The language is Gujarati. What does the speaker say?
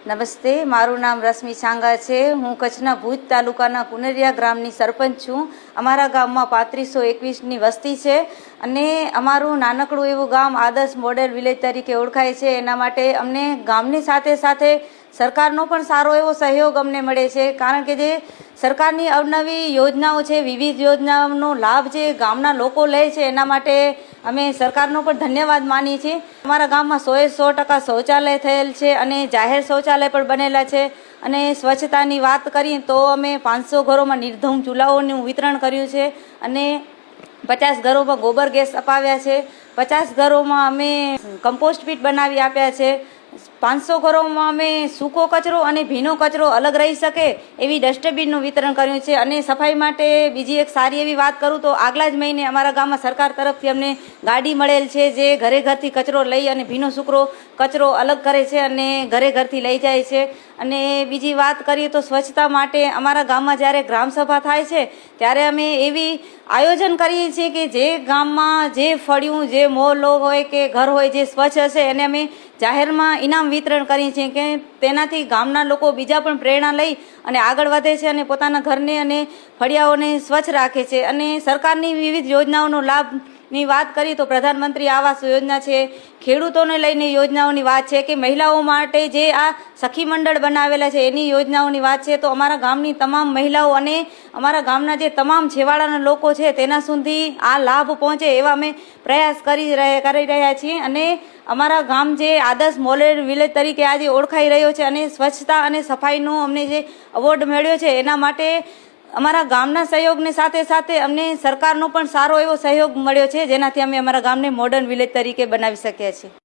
નમસ્તે, મારું નામ રશ્મિ સાંગા છે। હું કચ્છના ભુજ તાલુકાના કુનરિયા ગ્રામની સરપંચ છું। અમારા ગામમાં 3521ની વસ્તી છે અને અમારું નાનકડું એવું ગામ આદર્શ મોડેલ વિલેજ તરીકે ઓળખાય છે। એના માટે અમને ગામની સાથે સાથે સરકારનો પણ સારો એવો સહયોગ અમને મળે છે, કારણ કે જે સરકારની અવનવી યોજનાઓ છે, વિવિધ યોજનાઓનો લાભ જે ગામના લોકો લે છે, એના માટે અમે સરકારનો પણ ધન્યવાદ માનીએ છીએ। અમારા ગામમાં 100% શૌચાલય થયેલ છે અને જાહેર શૌચાલય પણ બનેલા છે। અને સ્વચ્છતાની વાત કરીએ તો અમે 500 ઘરોમાં નિર્ધૂમ ચૂલાઓનું વિતરણ કર્યું છે અને 50 ઘરોમાં ગોબર ગેસ અપાવ્યા છે। 50 ઘરોમાં અમે કમ્પોસ્ટ પીટ બનાવી આપ્યા છે। 500 ઘરોમાં અમે સૂકો કચરો અને ભીનો કચરો અલગ રહી શકે એવી ડસ્ટબિનનું વિતરણ કર્યું છે। અને સફાઈ માટે બીજી એક સારી એવી વાત કરું તો આગલા જ મહિને અમારા ગામમાં સરકાર તરફથી અમને ગાડી મળેલ છે, જે ઘરે ઘરથી કચરો લઈ અને ભીનો સૂકો કચરો અલગ કરે છે અને ઘરે ઘરથી લઈ જાય છે। અને બીજી વાત કરીએ તો સ્વચ્છતા માટે અમારા ગામમાં જ્યારે ગ્રામસભા થાય છે ત્યારે અમે એવી આયોજન કરીએ છીએ કે જે ગામમાં જે ફળિયું, જે મોહલ્લો હોય કે ઘર હોય જે સ્વચ્છ હશે એને અમે જાહેરમાં ઇનામ વિતરણ કરીએ છીએ કે તેનાથી ગામના લોકો બીજા પણ પ્રેરણા લઈ અને આગળ વધે છે અને પોતાના ઘરને અને ફળિયાઓને સ્વચ્છ રાખે છે। અને સરકારની વિવિધ યોજનાઓનો લાભની વાત કરીએ તો પ્રધાનમંત્રી આવાસ યોજના છે, ખેડૂતોને લઈને યોજનાઓની વાત છે કે મહિલાઓ માટે જે આ સખી મંડળ બનાવેલા છે એની યોજનાઓની વાત છે, તો અમારા ગામની તમામ મહિલાઓ અને અમારા ગામના જે તમામ છેવાડાના લોકો છે તેના સુધી આ લાભ પહોંચે એવા અમે પ્રયાસ કરી રહ્યા છીએ। અને અમારા ગામ જે આદર્શ મોડેલ વિલેજ તરીકે આજે ઓળખાઈ રહ્યો છે અને સ્વચ્છતા અને સફાઈનો અમને જે એવોર્ડ મળ્યો છે એના માટે અમારા ગામના સહયોગની સાથે સાથે અમને સરકારનો પણ સારો એવો સહયોગ મળ્યો છે, જેનાથી અમે અમારા ગામને મોડર્ન વિલેજ તરીકે બનાવી શક્યા છીએ।